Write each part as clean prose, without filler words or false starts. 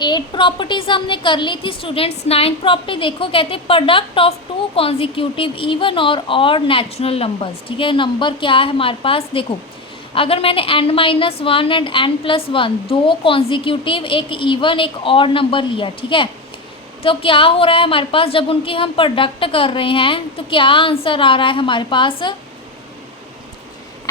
8 properties हमने कर ली थी स्टूडेंट्स। 9th प्रॉपर्टी देखो, कहते हैं product of two consecutive even और ऑड नेचुरल नंबर्स। ठीक है, नंबर क्या है हमारे पास, देखो अगर मैंने n-1 एंड n+1 दो कॉन्जिक्यूटिव, एक इवन एक ऑड नंबर लिया, ठीक है, तो क्या हो रहा है हमारे पास, जब उनकी हम प्रोडक्ट कर रहे हैं तो क्या आंसर आ रहा है हमारे पास,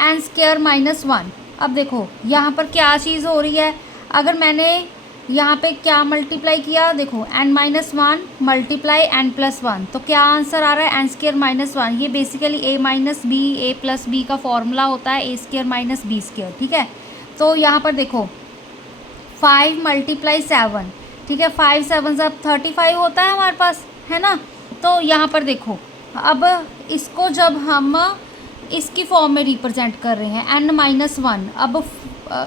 n² - 1। अब देखो यहाँ पर क्या चीज़ हो रही है, अगर मैंने यहाँ पे क्या मल्टीप्लाई किया, देखो n-1 मल्टीप्लाई n+1, तो क्या आंसर आ रहा है n² - 1। ये बेसिकली a - b a+b का फॉर्मूला होता है, a² - b²। ठीक है, तो यहाँ पर देखो 5 × 7, ठीक है, 5 7 अब 35 होता है हमारे पास, है ना। तो यहाँ पर देखो, अब इसको जब हम इसकी फॉर्म में रिप्रेजेंट कर रहे हैं n-1, अब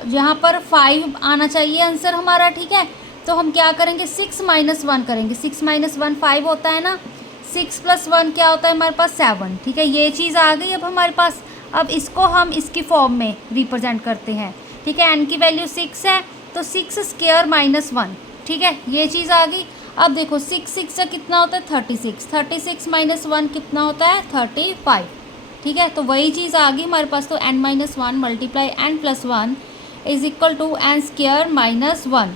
यहाँ पर 5 आना चाहिए आंसर हमारा। ठीक है, तो हम क्या करेंगे, 6 - 1 करेंगे। 6 - 1 5 होता है ना, 6 + 1 क्या होता है हमारे पास 7। ठीक है, ये चीज़ आ गई अब हमारे पास। अब इसको हम इसकी फॉर्म में रिप्रेजेंट करते हैं। ठीक है, n की वैल्यू 6 है, तो 6² - 1। ठीक है, ये चीज़ आ गई। अब देखो 6 का कितना होता है 36, 36 - 1 कितना होता है 35। ठीक है, तो वही चीज़ आ गई हमारे पास। तो n-1 × n+1 is equal to n² - 1।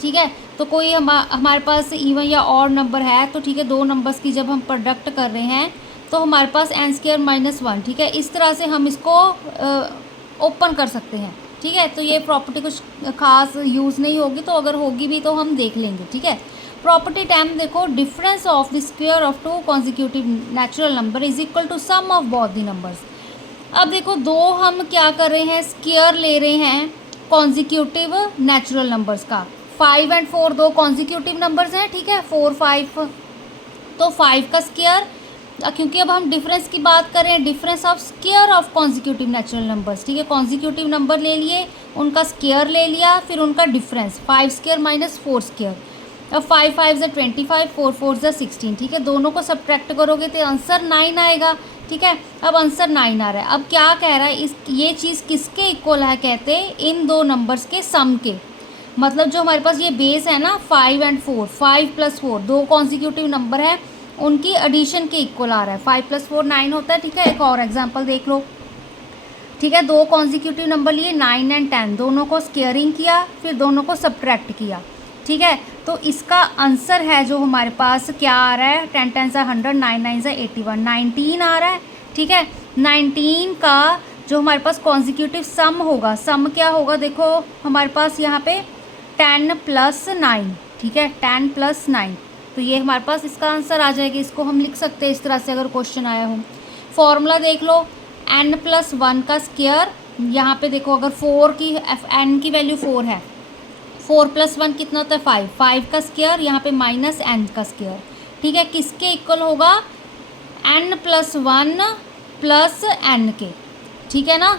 ठीक है, तो कोई हमारे पास इवन या ऑड नंबर है, तो ठीक है, दो नंबर्स की जब हम प्रोडक्ट कर रहे हैं तो हमारे पास n² - 1। ठीक है, इस तरह से हम इसको ओपन कर सकते हैं। ठीक है, तो ये प्रॉपर्टी कुछ खास यूज़ नहीं होगी, तो अगर होगी भी तो हम देख लेंगे। ठीक है, प्रॉपर्टी 10 देखो, difference of the square of two consecutive natural number is equal to sum of both the numbers. अब देखो दो हम क्या कर रहे हैं, स्क्वायर ले रहे हैं कॉन्जिक्यूटिव नेचुरल नंबर्स का। 5 और 4 दो कॉन्जिक्यूटिव नंबर्स हैं। ठीक है, 4 5, तो 5 का स्क्वायर, क्योंकि अब हम डिफरेंस की बात करें, difference of square of consecutive natural numbers. ठीक है, कॉन्जिक्यूटिव नंबर ले लिए, उनका स्क्वायर ले लिया, फिर उनका डिफरेंस 5² - 4²। अब 5 5 = 25, 4 4 = 16। ठीक है, दोनों को सब्ट्रैक्ट करोगे तो आंसर 9 आएगा। ठीक है, अब आंसर 9 आ रहा है। अब क्या कह रहा है, इस ये चीज़ किसके इक्वल है, कहते हैं इन दो नंबर्स के सम के। मतलब जो हमारे पास ये बेस है ना 5 और 4, 5 + 4 दो कॉन्जिक्यूटिव नंबर है, उनकी एडिशन के इक्वल आ रहा है। 5 + 4 9 होता है। ठीक है, एक और एग्जांपल देख लो। ठीक है, दो कॉन्जिक्यूटिव नंबर लिए 9 और 10, दोनों को स्क्वेयरिंग किया, फिर दोनों को सब्ट्रैक्ट किया। ठीक है, तो इसका आंसर है जो हमारे पास क्या आ रहा है, 10 10 = 100, 9 9 = 81, 19 आ रहा है। ठीक है, 19 का जो हमारे पास कॉन्जिक्यूटिव सम होगा, सम क्या होगा, देखो हमारे पास यहाँ पे 10 + 9। ठीक है, 10 + 9, तो ये हमारे पास इसका आंसर आ जाएगा। इसको हम लिख सकते हैं इस तरह से अगर क्वेश्चन आया हो। फॉर्मूला देख लो, n+1 का स्क्वायर, यहाँ पे देखो अगर 4 की n की वैल्यू 4 है, 4 + 1 कितना होता है 5, 5 का स्क्वायर, यहाँ पे -n का स्क्वायर। ठीक है, किसके इक्वल होगा, n+1 + n के। ठीक है ना,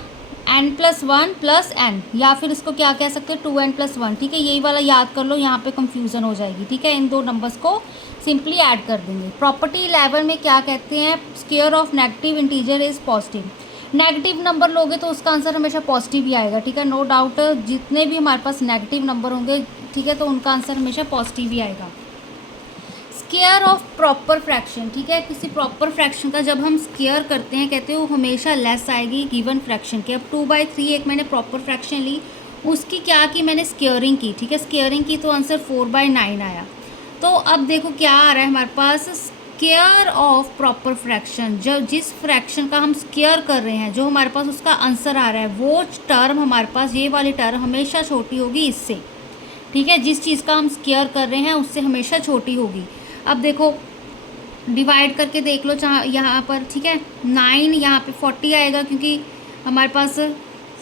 n+1 + n, या फिर इसको क्या कह सकते हैं 2n + 1। ठीक है, यही वाला याद कर लो, यहाँ पे कंफ्यूजन हो जाएगी। ठीक है, इन दो नंबर्स को सिंपली ऐड कर देंगे। प्रॉपर्टी 11 में क्या कहते हैं, square of negative integer is positive. Negative number लोगे तो उसका आंसर हमेशा पॉजिटिव ही आएगा। ठीक है, नो डाउट, जितने भी हमारे पास नेगेटिव नंबर होंगे, ठीक है, तो उनका आंसर हमेशा पॉजिटिव ही आएगा। स्क्वायर ऑफ प्रॉपर फ्रैक्शन, ठीक है, किसी प्रॉपर फ्रैक्शन का जब हम स्क्वायर करते हैं, कहते हैं वो हमेशा लेस आएगी गिवन फ्रैक्शन के। अब 2/3 एक मैंने प्रॉपर फ्रैक्शन ली, उसकी क्या की मैंने स्क्वायरिंग की। ठीक है, स्क्वायरिंग की तो आंसर 4/9 आया। तो अब देखो क्या आ रहा है हमारे पास, स्क्वायर ऑफ प्रॉपर फ्रैक्शन, जब जिस फ्रैक्शन का हम स्क्वायर कर रहे हैं, जो हमारे पास उसका आंसर आ रहा है, वो टर्म हमारे पास, ये वाली टर्म हमेशा छोटी होगी इससे। ठीक है, जिस चीज़ का हम स्क्वायर कर रहे हैं उससे हमेशा छोटी होगी। अब देखो डिवाइड करके देख लो यहाँ पर। ठीक है, 9 यहाँ पे 40 आएगा, क्योंकि हमारे पास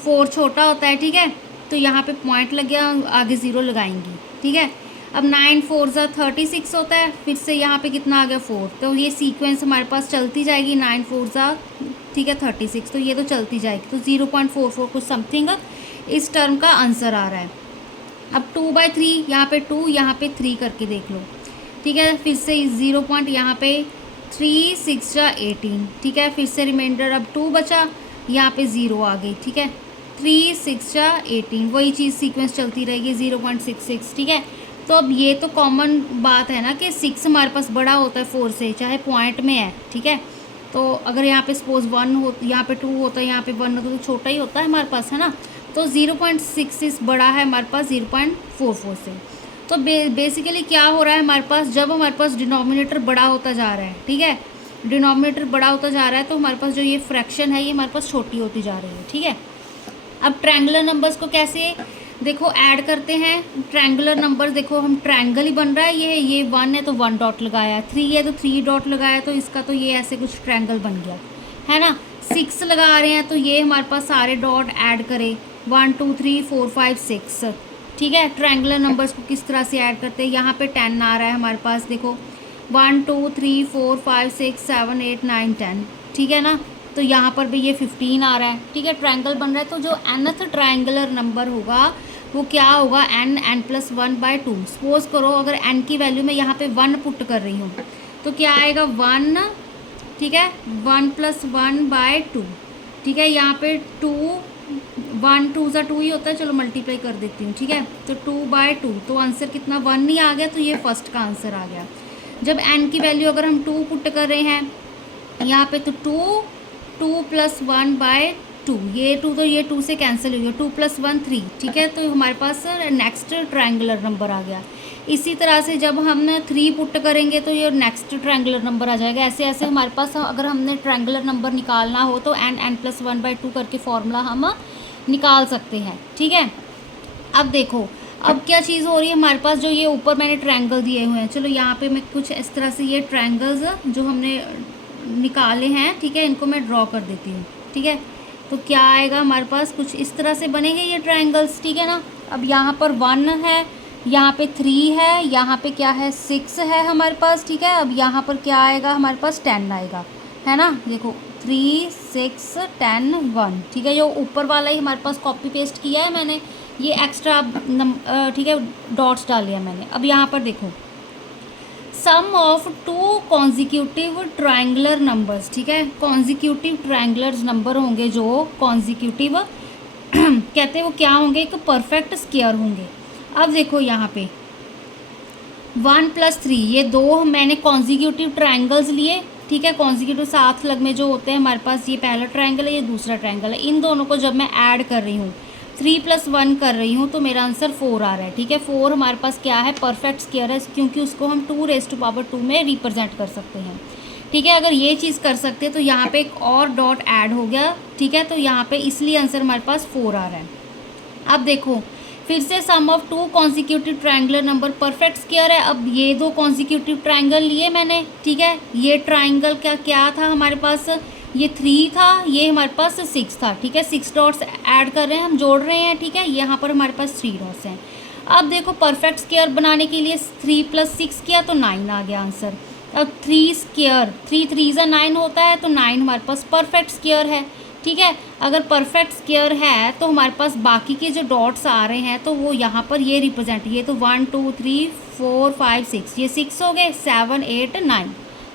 4 छोटा होता है। ठीक है, तो यहाँ पे पॉइंट लग गया, आगे 0 लगाएंगी। ठीक है, अब 9 4 = 36 होता है, फिर से यहाँ पे कितना आ गया 4, तो ये सीक्वेंस हमारे पास चलती जाएगी। 9 4 = ठीक है 36, तो ये तो चलती जाएगी। तो 0.44 कुछ समथिंग इस टर्म का आंसर आ रहा है। अब 2/3, यहाँ पे 2, यहाँ पे 3 करके देख लो। ठीक है, फिर से 0 पॉइंट यहाँ पे 3 6 = 18। ठीक है, फिर से रिमाइंडर, अब 2 बचा, यहाँ पे 0 आ गई। ठीक है, 3 6 जा 18, वही चीज़ सीक्वेंस चलती रहेगी 0.66, ठीक है। तो अब ये तो कॉमन बात है ना कि 6 हमारे पास बड़ा होता है 4 से, चाहे पॉइंट में है, ठीक है। तो अगर यहाँ पे सपोज 1 हो, यहाँ पे 2 होता है, यहाँ पे 1 होता है, तो छोटा ही होता है हमारे पास, है ना। तो 0.66 बड़ा है हमारे पास 0.44 से। तो बेसिकली क्या हो रहा है हमारे पास, जब हमारे पास डिनोमिनेटर बड़ा होता जा रहा है, ठीक है, डिनोमिनेटर बड़ा होता जा रहा है, तो हमारे पास जो ये फ्रैक्शन है ये हमारे पास छोटी होती जा रही है, ठीक है। अब ट्रायंगुलर नंबर्स को कैसे देखो ऐड करते हैं। ट्रायंगुलर नंबर्स देखो, हम ट्रायंगल ही बन रहा है, ये 1 है तो 1 डॉट लगाया, 3 है तो 3 डॉट लगाया, तो इसका तो ये ऐसे कुछ ट्रायंगल बन गया, है ना। 6 लगा रहे हैं तो ये हमारे पास सारे डॉट ऐड करें, 1 2 3 4 5 6, ठीक है। ट्रायंगुलर नंबर्स को किस तरह से ऐड करते हैं, यहाँ पे 10 आ रहा है हमारे पास, देखो 1 2 3 4 5 6 7 8 9 10, ठीक है ना। तो यहाँ पर भी ये 15 आ रहा है, ठीक है, ट्रायंगल बन रहा है। तो जो nth ट्रायंगुलर नंबर होगा वो क्या होगा, n+1/2। सपोज करो अगर n की वैल्यू में यहाँ पे 1 पुट कर रही हूँ तो क्या आएगा 1, ठीक है, 1 + 1/2, ठीक है। यहाँ पे 2 1 2 ज़ा 2 ही होता है, चलो मल्टीप्लाई कर देती हूँ, ठीक है। तो 2/2, तो आंसर कितना 1 नहीं आ गया, तो ये फर्स्ट का आंसर आ गया। जब n की वैल्यू अगर हम 2 पुट कर रहे हैं यहाँ पे, तो 2 + 1/2, ये 2 तो ये 2 से कैंसिल हो गया, 2 + 1 3, ठीक है। तो हमारे पास नेक्स्ट ट्रायंगुलर नंबर आ गया। इसी तरह से जब हम 3 पुट करेंगे तो ये नेक्स्ट ट्रायंगुलर नंबर आ जाएगा। ऐसे ऐसे हमारे पास अगर हमने ट्रायंगुलर नंबर निकालना हो तो n+1/2 करके फॉर्मूला हम निकाल सकते हैं, ठीक है। अब देखो अब क्या चीज़ हो रही है हमारे पास, जो ये ऊपर मैंने ट्रायंगल दिए हुए हैं, चलो यहाँ पे मैं कुछ इस तरह से ये ट्रायंगल्स जो हमने निकाले हैं, ठीक है, इनको मैं ड्रॉ कर देती हूँ, ठीक है। तो क्या आएगा हमारे पास, कुछ इस तरह से बनेंगे ये ट्रायंगल्स, ठीक है ना। अब यहाँ पर 1 है, यहाँ पे 3 है, यहाँ पे क्या है 6 है हमारे पास, ठीक है। अब यहाँ पर क्या आएगा हमारे पास 10 आएगा, है ना। देखो 3 6 10 1, ठीक है। जो ऊपर वाला ही हमारे पास कॉपी पेस्ट किया है मैंने, ये एक्स्ट्रा ठीक है डॉट्स डाले हैं मैंने। अब यहाँ पर देखो सम ऑफ 2 कॉन्जिक्यूटिव ट्रायंगुलर नंबर्स, ठीक है। कॉन्जिक्यूटिव ट्रायंगुलर नंबर होंगे जो कॉन्जिक्यूटिव कहते हैं, वो क्या होंगे, एक परफेक्ट स्क्वायर होंगे। अब देखो यहाँ पे 1 + 3, ये 2 मैंने कॉन्जिक्यूटिव ट्रायंगल्स लिए, ठीक है। कॉन्जिक्यूटिव साथ लग में जो होते हैं हमारे पास, ये पहला ट्रायंगल है, ये दूसरा ट्रायंगल है। इन दोनों को जब मैं ऐड कर रही हूँ 3 + 1 कर रही हूँ तो मेरा आंसर 4 आ रहा है, ठीक है। 4 हमारे पास क्या है, परफेक्ट स्क्वायर है, क्योंकि उसको हम 2⁻² में रिप्रेजेंट कर सकते हैं, ठीक है। अगर ये चीज़ कर सकते हैं तो यहाँ पे एक और डॉट ऐड हो गया, ठीक है। तो यहाँ पे इसलिए आंसर हमारे पास 4 आ रहा है। अब देखो फिर से sum of 2 consecutive triangular number perfect square है। अब ये 2 कॉन्जिक्यूटिव ट्रायंगल लिए मैंने, ठीक है। ये ट्रायंगल क्या था हमारे पास, ये 3 था, ये हमारे पास 6 था, ठीक है। 6 डॉट्स ऐड कर रहे हैं, हम जोड़ रहे हैं, ठीक है। यहाँ पर हमारे पास 3 डॉट्स हैं। अब देखो परफेक्ट स्क्वायर बनाने के लिए 3 + 6 किया तो 9 आ गया आंसर। अब 3 स्क्वायर 3 3 ज़ा 9 होता है, तो 9 हमारे पास परफेक्ट स्क्वायर है, ठीक है। अगर परफेक्ट स्क्वायर है तो हमारे पास बाकी के जो डॉट्स आ रहे हैं तो वो यहाँ पर ये रिप्रेजेंट, ये तो 1 2 3 4 5 6, ये 6 हो गए, 7 8 9,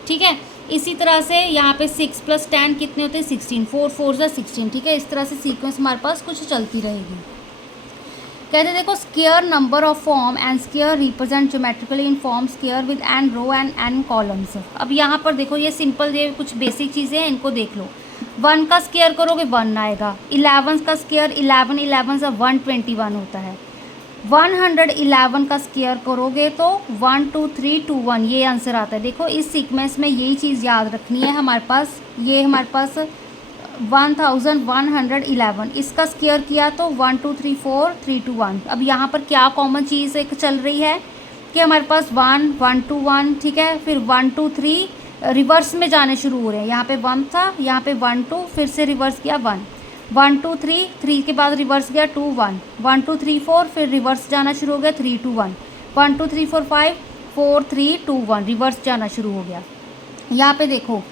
ठीक है। इसी तरह से यहाँ पे 6 + 10 कितने होते हैं 16, 4 4 ज़ा 16, ठीक है। इस तरह से सीक्वेंस हमारे पास कुछ चलती रहेगी। कहते हैं देखो square number of form and square represent geometrically in form square with n row and n columns. अब यहाँ पर देखो ये सिंपल, ये कुछ बेसिक चीज़ें हैं, इनको देख लो। 1 का स्क्वायर करोगे 1 आएगा, 11 का स्क्वायर 11 11 सा 121 होता है। 111 का स्क्वायर करोगे तो 1 2 3 2 1, ये आंसर आता है। देखो इस सीक्वेंस में यही चीज़ याद रखनी है हमारे पास। ये हमारे पास 1111, इसका स्क्वायर किया तो 1 2 3 4 3 2 1। अब यहाँ पर क्या कॉमन चीज़ एक चल रही है कि हमारे पास 1 1 2 1, ठीक है। फिर 1 2 3 रिवर्स में जाने शुरू हो रहे हैं, यहाँ पे 1 था, यहाँ पे 1 2, फिर से रिवर्स किया 1 1 2 3 3 के बाद रिवर्स गया 2 1 1 2 3 4, फिर रिवर्स जाना शुरू हो गया 3 2 1 1 2 3 4 5 4 3 2 1, रिवर्स जाना शुरू हो गया। यहाँ पे देखो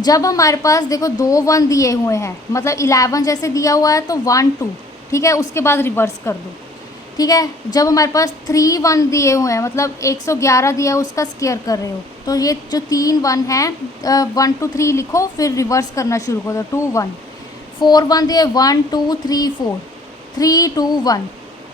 जब हमारे पास देखो 2 1 दिए हुए हैं, मतलब 11 जैसे दिया हुआ है तो 1 2, ठीक है, उसके बाद रिवर्स कर दो, ठीक है। जब हमारे पास 3 1 दिए हुए हैं, मतलब 111 दिया है, उसका स्क्वायर कर रहे हो, तो ये जो 3 1 है 1 2 3 लिखो, फिर रिवर्स करना शुरू कर दो 2 1 4 1 दिए 1 2 3 4, 3 2 1,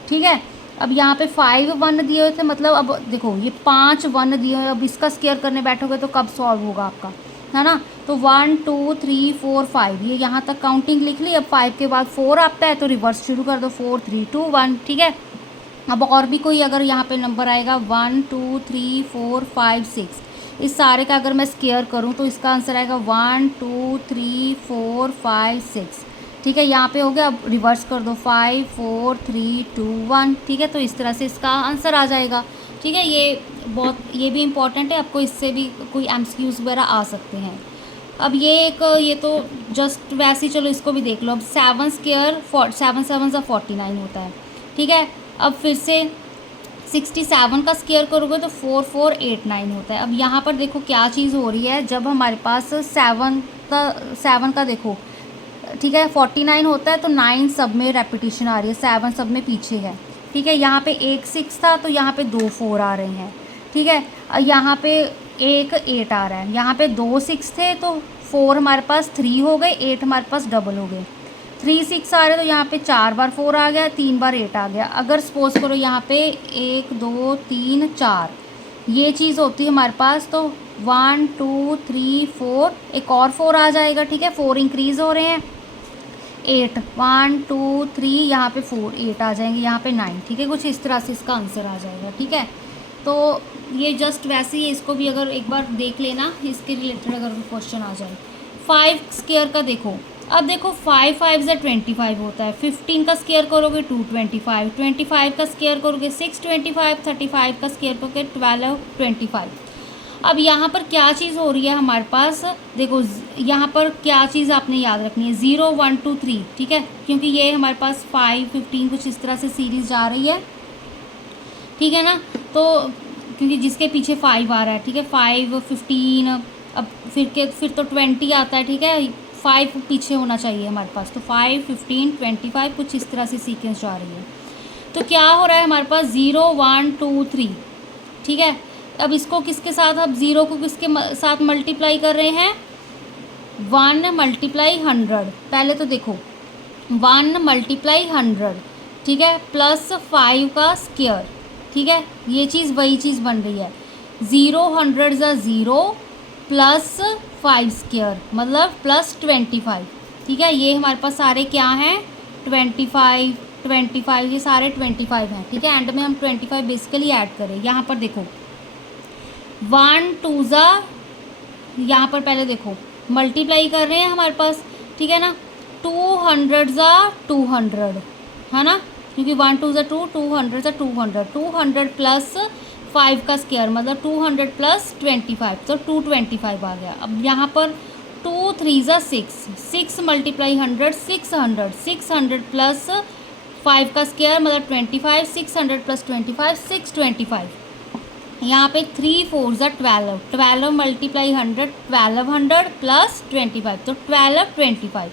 ठीक है। अब यहाँ पे 5 1 दिए हुए थे, मतलब अब देखो ये 5 1 दिए हुए, अब इसका स्केयर करने बैठोगे तो कब सॉल्व होगा आपका, है ना। तो 1 2 3 4 5, ये यहाँ तक काउंटिंग लिख ली। अब 5 के बाद 4 आता है तो रिवर्स शुरू कर दो, 4 3 2 1, ठीक है। अब और भी कोई अगर यहाँ पे नंबर आएगा 1 2 3 4 5 6, इस सारे का अगर मैं स्केयर करूँ तो इसका आंसर आएगा 1 2 3 4 5 6, ठीक है। यहाँ पे हो गया, अब रिवर्स कर दो 5 4 3 2 1, ठीक है। तो इस तरह से इसका आंसर आ जाएगा, ठीक है। ये भी इम्पॉर्टेंट है, आपको इससे भी कोई एमसीक्यूज़ वगैरह आ सकते हैं। अब ये तो जस्ट वैसे ही, चलो इसको भी देख लो। अब 7 स्केयर 7 7 सा 49 होता है, ठीक है। अब फिर से 67 का स्केयर करोगे तो 4 4 8 9 होता है। अब यहाँ पर देखो क्या चीज़ हो रही है, जब हमारे पास 7 का देखो, ठीक है, 49 होता है तो 9 सब में रेपिटेशन आ रही है, 7 सब में पीछे है, ठीक है। यहाँ पे एक 6 था तो यहाँ पे 2 4 आ रहे हैं, ठीक है। यहाँ पे एक 8 आ रहा है, यहाँ पे 2 6 थे तो 4 हमारे पास 3 हो गए, 8 हमारे पास डबल हो गए। 3 6 आ रहे तो यहाँ पे 4 बार 4 आ गया, 3 बार 8 आ गया। अगर सपोज करो यहाँ पे 1 2 3 4 ये चीज़ होती है हमारे पास, तो 1 2 3 4 एक और 4 आ जाएगा, ठीक है। 4 इंक्रीज़ हो रहे हैं, 8 1 2 3 यहाँ पे 4 8 आ जाएंगे, यहाँ पे 9, ठीक है। कुछ इस तरह से इसका आंसर आ जाएगा, ठीक है। तो ये जस्ट वैसे ही, इसको भी अगर एक बार देख लेना, इसके रिलेटेड अगर कोई क्वेश्चन आ जाए। 5 स्केयर का देखो, अब देखो 5 5 से 25 होता है, 15 का स्केयर करोगे 225, 25 का स्केयर करोगे 625, 35 का स्केयर करोगे 1225। अब यहाँ पर क्या चीज़ हो रही है हमारे पास, देखो यहाँ पर क्या चीज़ आपने याद रखनी है, 0 1 2 3, ठीक है, क्योंकि ये हमारे पास 5 15 कुछ इस तरह से सीरीज़ जा रही है, ठीक है ना। तो क्योंकि जिसके पीछे 5 आ रहा है, ठीक है, 5 15, अब फिर तो 20 आता है, ठीक है। 5 पीछे होना चाहिए हमारे पास, तो 5 15 25 कुछ इस तरह से सीक्वेंस जा रही है। तो क्या हो रहा है हमारे पास 0 1 2 3, ठीक है। अब इसको किसके साथ, अब 0 को किसके साथ मल्टीप्लाई कर रहे हैं, 1 मल्टीप्लाई 100। पहले तो देखो 1 मल्टीप्लाई 100, ठीक है, प्लस 5 का स्केयर, ठीक है। ये चीज़ वही चीज़ बन रही है, 0 100 ज़ा 0 प्लस 5 स्केयर मतलब प्लस 25, ठीक है। ये हमारे पास सारे क्या हैं, 25 25, ये सारे 25 हैं, ठीक है। एंड में हम 25 बेसिकली ऐड करें। यहाँ पर देखो 1 2 ज़ा, यहाँ पर पहले देखो मल्टीप्लाई कर रहे हैं हमारे पास, ठीक है ना। 200 ज़ा 200, है ना, क्योंकि 1 2 ज़ा 2, 200 ज़ा 200, 200 प्लस 5 का स्केयर मतलब 200 प्लस 25, तो 225 आ गया। अब यहाँ पर 2 3 ज़ा 6, 6 मल्टीप्लाई 100 600, 600 प्लस 5 का स्केयर मतलब 25, 600 प्लस 25 625। यहाँ पे 3 4 ज़ा 12, 12 मल्टीप्लाई 100 1200 प्लस 25, तो 1225,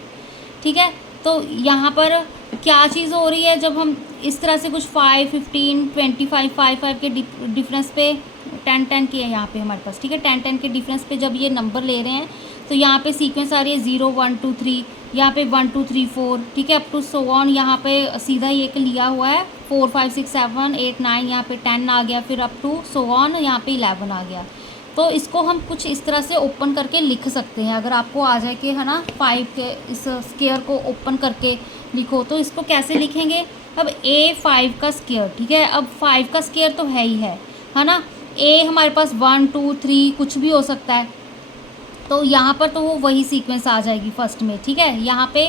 ठीक है। तो यहाँ पर क्या चीज़ हो रही है, जब हम इस तरह से कुछ 5 15 25 5 5 के डिफरेंस पे 10 10 के है यहाँ पे हमारे पास, ठीक है। 10 10 के डिफरेंस पे जब ये नंबर ले रहे हैं तो यहाँ पे सीक्वेंस आ रही है 0 1 2 3, यहाँ पे 1 2 3 4, ठीक है, अप टू सो ऑन। यहाँ पे सीधा ही एक लिया हुआ है 4 5 6 7 8 9, यहाँ पे 10 आ गया, फिर अप टू सो ऑन यहाँ पे 11 आ गया। तो इसको हम कुछ इस तरह से ओपन करके लिख सकते हैं, अगर आपको आ जाए कि है ना 5 के इस स्केयर को ओपन करके लिखो तो इसको कैसे लिखेंगे। अब A5 का स्केयर, ठीक है, अब 5 का स्केयर तो है ही है ना। A हमारे पास 1 2 3 कुछ भी हो सकता है, तो यहाँ पर तो वो वही सीक्वेंस आ जाएगी फर्स्ट में, ठीक है। यहाँ पे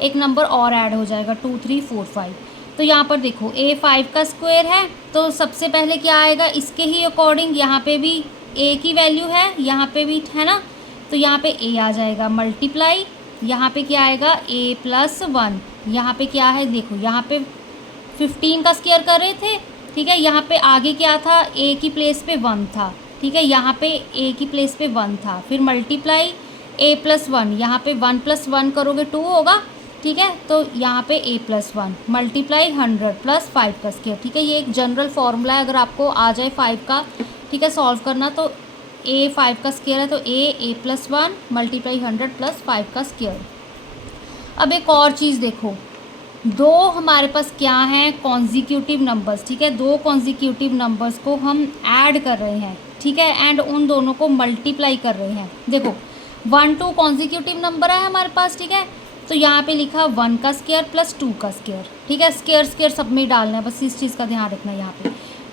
एक नंबर और ऐड हो जाएगा 2 3 4 5। तो यहाँ पर देखो A5 का स्क्वायर है तो सबसे पहले क्या आएगा, इसके ही अकॉर्डिंग यहाँ पे भी A की वैल्यू है, यहाँ पे भी है ना, तो यहाँ पे A आ जाएगा मल्टीप्लाई, यहाँ पे क्या आएगा A प्लस 1, यहाँ पे क्या है देखो, यहाँ पे 15 का स्क्वायर कर रहे थे, ठीक है। यहाँ पे आगे क्या था, A की प्लेस पे 1 था, ठीक है, यहाँ पे A की प्लेस पे 1 था, फिर मल्टीप्लाई A प्लस 1, यहाँ पे 1 प्लस 1 करोगे 2 होगा, ठीक है। तो यहाँ पे A प्लस 1 मल्टीप्लाई 100 प्लस 5 का स्क्वायर, ठीक है। ये एक जनरल फार्मूला है, अगर आपको आ जाए 5 का, ठीक है, सॉल्व करना, तो A5 का स्क्वायर है तो A प्लस 1 मल्टीप्लाई 100 प्लस 5 का स्क्वायर। अब एक और चीज़ देखो, दो हमारे पास क्या हैं, कॉन्जिक्यूटिव नंबर्स, ठीक है, दो कॉन्जिक्यूटिव नंबर्स को हम ऐड कर रहे हैं, ठीक है, एंड उन दोनों को मल्टीप्लाई कर रहे हैं। देखो 1 2 कॉन्जिक्यूटिव नंबर है हमारे पास, ठीक है, तो यहाँ पे लिखा 1 का स्क्वायर प्लस 2 का स्क्वायर, ठीक है, स्क्वायर स्क्वायर सब में डालना है, बस इस चीज़ का ध्यान रखना है। यहाँ पे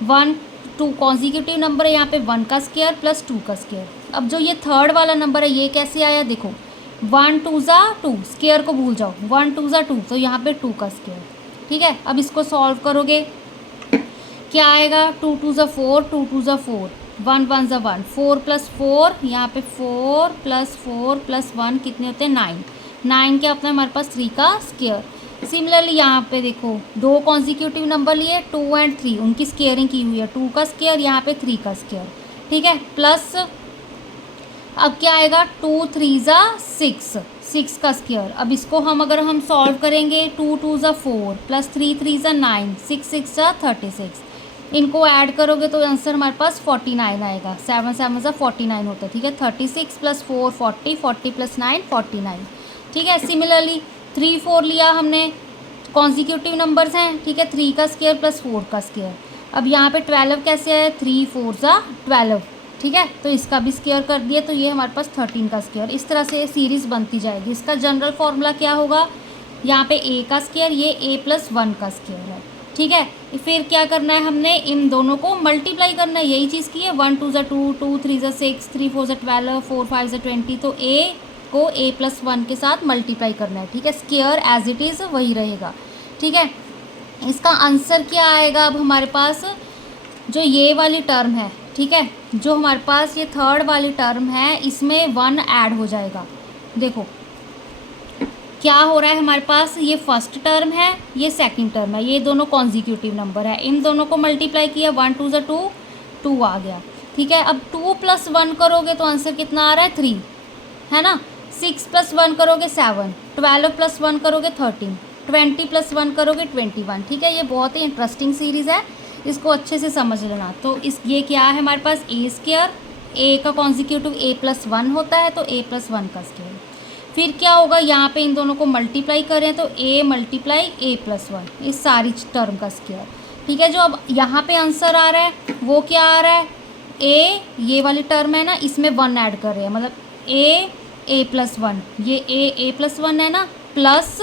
1 2 कॉन्जिक्यूटिव नंबर है, यहाँ पे 1 का स्क्वायर प्लस 2 का स्क्वायर। अब जो ये थर्ड वाला नंबर है ये कैसे आया, देखो 1 2 ज़ा 2, स्क्वायर को भूल जाओ, 1 2 ज़ा 2, तो यहाँ पे 2 का स्क्वायर, ठीक है। अब इसको सॉल्व करोगे क्या आएगा, 2 2 ज़ा 4, 2 2 ज़ा 4, 1 1 ज़ा 1, 4 प्लस 4, यहाँ पे 4 प्लस 4 प्लस 1 कितने होते हैं 9, 9 क्या होता है हमारे पास 3 का स्क्वायर। सिमिलरली यहाँ पे देखो दो कॉन्जिक्यूटिव नंबर लिए 2 एंड 3, उनकी स्क्वेयरिंग की हुई है, 2 का स्क्वायर यहाँ पे 3 का स्क्वायर, ठीक है, प्लस अब क्या आएगा 2 3 ज़ा 6, 6 का स्क्वायर। अब इसको हम अगर हम सॉल्व करेंगे 2 2 ज़ा 4 प्लस 3 3 ज़ा 9, 6 6 ज़ा 36, इनको ऐड करोगे तो आंसर हमारे पास 49 आएगा, 7 7 ज़ा 49 होता है, ठीक है, 36 प्लस 4 40, 40 प्लस 9 49, ठीक है। सिमिलरली 3 4 लिया हमने, कॉन्जिक्यूटिव नंबर्स हैं, ठीक है, 3 का स्क्वायर प्लस 4 का स्क्वायर। अब यहाँ पे 12 कैसे आया, 3 4 ज़ा 12, ठीक है, तो इसका भी स्क्वायर कर दिया, तो ये हमारे पास 13 का स्क्वायर। इस तरह से सीरीज़ बनती जाएगी। इसका जनरल फॉर्मूला क्या होगा, यहाँ पे a का स्क्वायर, ये a प्लस 1 का स्क्वायर है, ठीक है। फिर क्या करना है, हमने इन दोनों को मल्टीप्लाई करना है, यही चीज़ की है, 1 2 ज़ा 2, 2 3 ज़ा 6, 3 4 ज़ा 12, 4 5 ज़ा 20, तो a को a प्लस 1 के साथ मल्टीप्लाई करना है, ठीक है, स्क्वायर एज इट इज़ वही रहेगा, ठीक है। इसका आंसर क्या आएगा, अब हमारे पास जो ये वाली टर्म है, ठीक है, जो हमारे पास ये थर्ड वाली टर्म है, इसमें 1 ऐड हो जाएगा। देखो क्या हो रहा है हमारे पास, ये फर्स्ट टर्म है, ये सेकंड टर्म है, ये दोनों कॉन्जिक्यूटिव नंबर है, इन दोनों को मल्टीप्लाई किया, 1 2 ज़ा 2, 2 आ गया, ठीक है। अब 2 प्लस 1 करोगे तो आंसर कितना आ रहा है 3, है ना, 6 प्लस 1 करोगे 7, 12 प्लस 1 करोगे 13, 20 प्लस 1 करोगे 21, ठीक है। ये बहुत ही इंटरेस्टिंग सीरीज़ है, इसको अच्छे से समझ लेना। तो ये क्या है हमारे पास, ए स्क्वायर, ए का कॉन्जिक्यूटिव a प्लस 1 होता है, तो a प्लस 1 का स्क्वायर। फिर क्या होगा, यहाँ पे इन दोनों को मल्टीप्लाई करें तो a मल्टीप्लाई a प्लस 1, इस सारी टर्म का स्क्वायर, ठीक है। जो अब यहाँ पे आंसर आ रहा है वो क्या आ रहा है, a ये वाली टर्म है ना, इसमें 1 ऐड कर रहे हैं, मतलब a प्लस 1, ये a प्लस 1 है ना, प्लस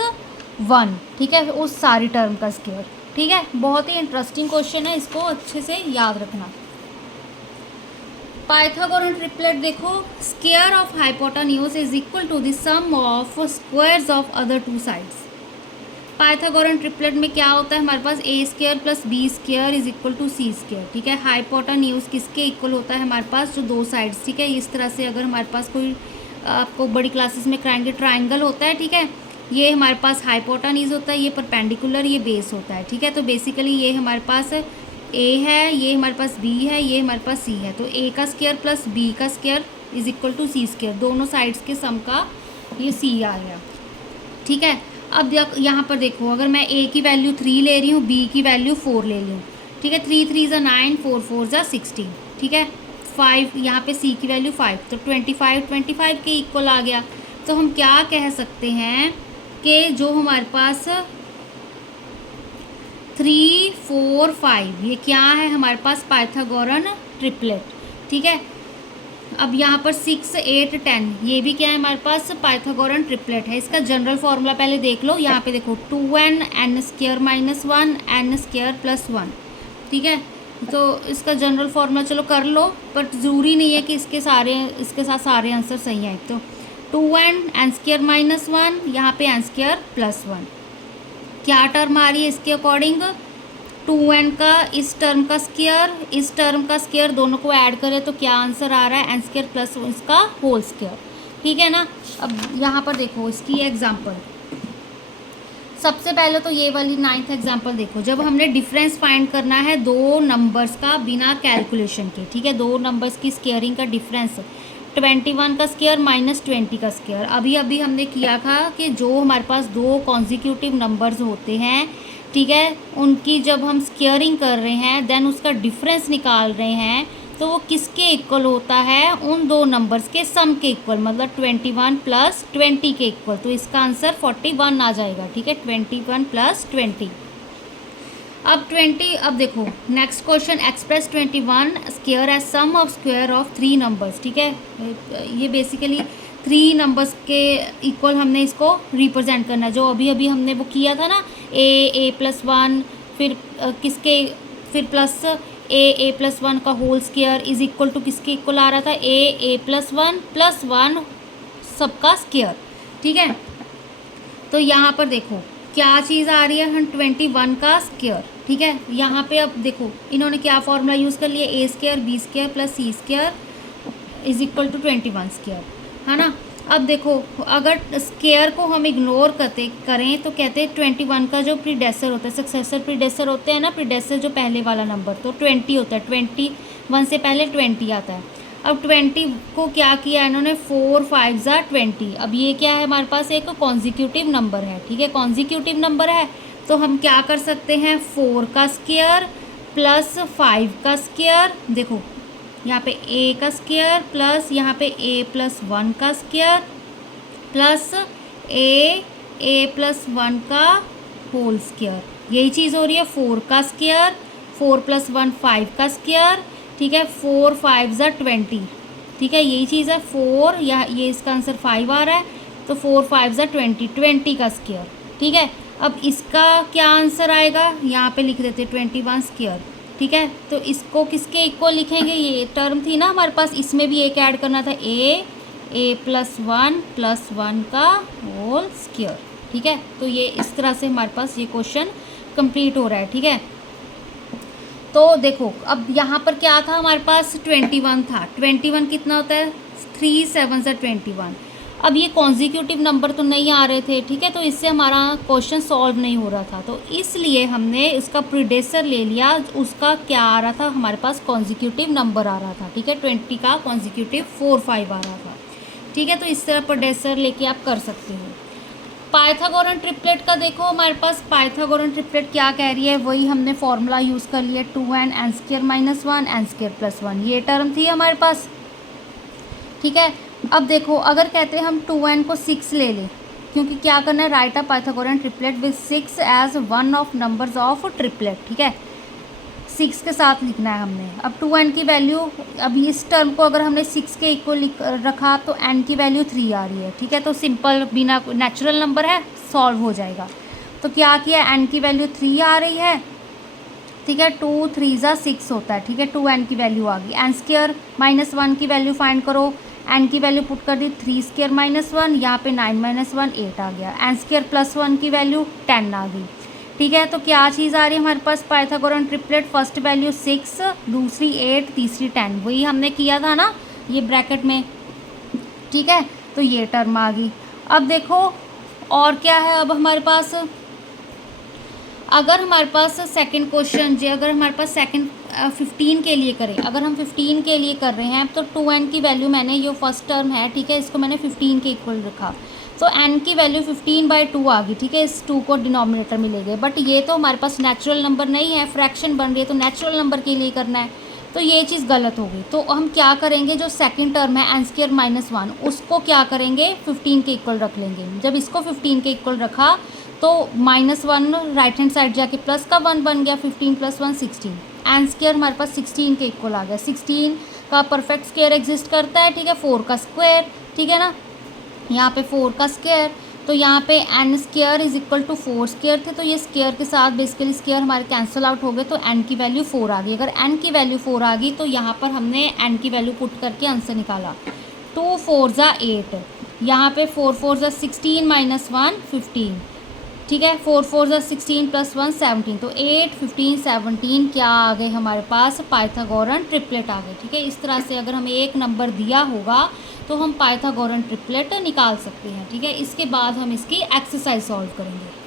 1, ठीक है, उस सारी टर्म का स्क्वायर, ठीक है। बहुत ही इंटरेस्टिंग क्वेश्चन है, इसको अच्छे से याद रखना। पाइथागोरन ट्रिपलेट देखो, square of hypotenuse is equal to the sum of squares of other two sides. Pythagorean triplet में क्या होता है हमारे पास, A square plus B square is equal to C square, ठीक है। हाइपोटेन्यूज किसके इक्वल होता है हमारे पास, जो दो साइड्स, ठीक है। इस तरह से अगर हमारे पास कोई आपको बड़ी क्लासेस में कराएंगे, ट्राइंगल होता है, ठीक है, ये हमारे पास हाइपोटेन्यूज होता है, ये परपेंडिकुलर, ये बेस होता है, ठीक है। तो बेसिकली ये हमारे पास ए है, ये हमारे पास बी है, ये हमारे पास सी है, तो ए का स्क्वायर प्लस बी का square is equal to C square, दोनों साइड्स के सम का ये सी आ गया, ठीक है। अब यहाँ पर देखो, अगर मैं ए की वैल्यू 3 ले रही हूँ, बी की वैल्यू 4 ले रही हूँ, ठीक है, 3 3 ज़ा 9, 4 4 ज़ा 16, ठीक है, 5 यहाँ पे सी की वैल्यू 5, तो 25 के इक्वल आ गया। तो हम क्या कह सकते हैं कि जो हमारे पास 3 4 5 ये क्या है हमारे पास, पाइथागोरन ट्रिपलेट, ठीक है। अब यहाँ पर 6 8 10 ये भी क्या है हमारे पास, पाइथागोरन ट्रिपलेट है। इसका जनरल फार्मूला पहले देख लो, यहाँ पे देखो 2n n square minus 1 n square plus 1, ठीक है। तो इसका जनरल फार्मूला चलो कर लो, पर ज़रूरी नहीं है कि इसके साथ सारे आंसर सही आए। तो 2n n स्क्वायर माइनस 1, यहाँ पे n स्क्वायर प्लस 1, क्या टर्म आ रही है इसके अकॉर्डिंग, 2n का इस टर्म का स्क्वायर, इस टर्म का स्क्वायर, दोनों को ऐड करें तो क्या आंसर आ रहा है, n स्क्वायर प्लस इसका होल स्क्वायर, ठीक है ना। अब यहाँ पर देखो इसकी एग्जांपल, सबसे पहले तो ये वाली 9th एग्जांपल देखो, जब हमने डिफरेंस फाइंड करना है दो नंबर्स का बिना कैलकुलेशन के, ठीक है, दो नंबर्स की स्क्वायरिंग का डिफरेंस, 21 का स्क्वायर माइनस 20 का स्क्वायर। अभी हमने किया था कि जो हमारे पास दो कॉन्जिक्यूटिव नंबर्स होते हैं, ठीक है, उनकी जब हम स्क्वायरिंग कर रहे हैं देन उसका डिफरेंस निकाल रहे हैं, तो वो किसके इक्वल होता है, उन दो नंबर्स के सम के इक्वल, मतलब 21 प्लस 20 के इक्वल। तो इसका आंसर 41 आ जाएगा, ठीक है, 21 प्लस 20। अब देखो next question, express 21 square as sum of square of 3 numbers, ठीक है। ये बेसिकली 3 नंबर्स के इक्वल हमने इसको रिप्रेजेंट करना है, जो अभी अभी हमने वो किया था ना, ए प्लस 1, फिर फिर प्लस ए प्लस 1 का whole square is equal to किसके इक्वल आ रहा था, ए प्लस 1 प्लस 1 सबका स्क्वायर, ठीक है। तो यहाँ पर देखो क्या चीज़ आ रही है, 21 का स्क्वायर, ठीक है। यहाँ पे अब देखो इन्होंने क्या फॉर्मूला यूज़ कर लिया, A square B square plus C square is equal to 21 square, है ना। अब देखो अगर स्क्वायर को हम इग्नोर करें तो कहते हैं 21 का जो प्रीडेसर होता है, सक्सेसर प्रीडेसर होते हैं ना, प्रीडेसर जो पहले वाला नंबर, तो 20 होता है, 21 से पहले 20 आता है। अब 20 को क्या किया इन्होंने, 4 5 ज़ा 20। अब ये क्या है, हमारे पास एक कॉन्जिक्यूटिव नंबर है, ठीक है, कॉन्जिक्यूटिव नंबर है। तो हम क्या कर सकते हैं, 4 का स्क्वायर प्लस 5 का स्क्वायर, देखो यहाँ पे ए का स्क्वायर प्लस यहाँ पे ए प्लस 1 का स्क्वायर प्लस ए प्लस 1 का होल स्क्वायर, यही चीज़ हो रही है। 4 का स्क्वायर, 4 प्लस 1 5 का स्क्वायर, ठीक है, 4 5 ज़ा 20, ठीक है, यही चीज़ है। 4 या ये इसका आंसर 5 आ रहा है, तो 4 5 ज़ा 20 का स्क्वायर, ठीक है। अब इसका क्या आंसर आएगा, यहाँ पे लिख देते 21 स्क्वायर, ठीक है। तो इसको किसके इक्वल लिखेंगे, ये टर्म थी ना हमारे पास, इसमें भी एक ऐड करना था, ए प्लस 1 का होल स्क्वायर, ठीक है। तो ये इस तरह से हमारे पास ये क्वेश्चन कंप्लीट हो रहा है, ठीक है। तो देखो अब यहाँ पर क्या था, हमारे पास 21 था, 21 कितना होता है, 3 7 ज़ा 21। अब ये कॉन्जिक्यूटिव नंबर तो नहीं आ रहे थे, ठीक है, तो इससे हमारा क्वेश्चन सॉल्व नहीं हो रहा था, तो इसलिए हमने इसका प्रीडेसर ले लिया, उसका क्या आ रहा था, हमारे पास कॉन्जिक्यूटिव नंबर आ रहा था, ठीक है, 20 का कॉन्जिक्यूटिव 4 5 आ रहा था, ठीक है। तो इस तरह प्रीडेसर लेके आप कर सकते हो। पाइथागोरन ट्रिपलेट का देखो, हमारे पास पाइथागोरन ट्रिपलेट क्या कह रही है, वही हमने फॉर्मूला यूज़ कर लिया, 2n n square minus 1 n square plus 1, ये टर्म थी हमारे पास, ठीक है। अब देखो अगर कहते हैं हम 2n को 6 ले लें, क्योंकि क्या करना है, write a Pythagorean triplet with 6 as one of numbers of triplet, ठीक है, 6 के साथ लिखना है हमने। अब 2n की वैल्यू, अब इस टर्म को अगर हमने 6 के इक्वल रखा तो n की वैल्यू 3 आ रही है, ठीक है। तो सिंपल बिना नेचुरल नंबर है, सॉल्व हो जाएगा। तो क्या किया, n की वैल्यू 3 आ रही है, ठीक है, 2 3 ज़ा 6 होता है, ठीक है, 2n की वैल्यू आ गई। n स्क्वायर माइनस 1 की वैल्यू फाइंड करो, n की वैल्यू पुट कर दी, 3 स्क्वायर माइनस 1, यहाँ पे 9 माइनस 1 8 आ गया। n स्क्वायर प्लस 1 की वैल्यू 10 आ गई, ठीक है। तो क्या चीज़ आ रही है हमारे पास, पाइथागोरन ट्रिपलेट, फर्स्ट वैल्यू 6, दूसरी 8, तीसरी 10, वही हमने किया था ना ये ब्रैकेट में, ठीक है। तो ये टर्म आ गई। अब देखो और क्या है, अब हमारे पास अगर हमारे पास सेकंड क्वेश्चन जो, अगर हमारे पास सेकंड 15 के लिए करें, अगर हम 15 के लिए कर रहे हैं, तो 2n की वैल्यू मैंने, ये फर्स्ट टर्म है, ठीक है, इसको मैंने 15 के इक्वल रखा, तो n की वैल्यू 15/2 आ गई, ठीक है, इस 2 को डिनोमिनेटर में ले गए। बट ये तो हमारे पास नेचुरल नंबर नहीं है, फ्रैक्शन बन रही है, तो नेचुरल नंबर के लिए करना है, तो ये चीज़ गलत हो गई। तो हम क्या करेंगे, जो सेकंड टर्म है n स्क्वायर माइनस 1, उसको क्या करेंगे, 15 के इक्वल रख लेंगे। जब इसको 15 के इक्वल रखा तो -1 राइट हैंड साइड जाके प्लस का 1 बन गया, 15 + 1 16, n स्क्वायर हमारे पास 16 के इक्वल आ गया। 16 का परफेक्ट स्क्वायर एग्जिस्ट करता है, ठीक है, 4 का स्क्वायर, ठीक है ना, यहाँ पे 4 का स्क्वायर, तो यहाँ पे n square is equal to 4 square थे, तो ये स्क्वायर के साथ बेसिकली स्क्वायर हमारे कैंसिल आउट हो गए, तो n की वैल्यू 4 आ गई। अगर n की वैल्यू 4 आ गई तो यहाँ पर हमने n की वैल्यू पुट करके आंसर निकाला, 2 4 ज़ा 8, यहाँ पे 4 4 ज़ा 16 माइनस 1 15, ठीक है, 4 4 ज़ा 16 + 1 17, तो 8 15 17 क्या आ गए हमारे पास, पाइथागोरन ट्रिपलेट आ गए, ठीक है। इस तरह से अगर हमें एक नंबर दिया होगा तो हम पाइथागोरन ट्रिपलेट निकाल सकते हैं, ठीक है। इसके बाद हम इसकी एक्सरसाइज सॉल्व करेंगे।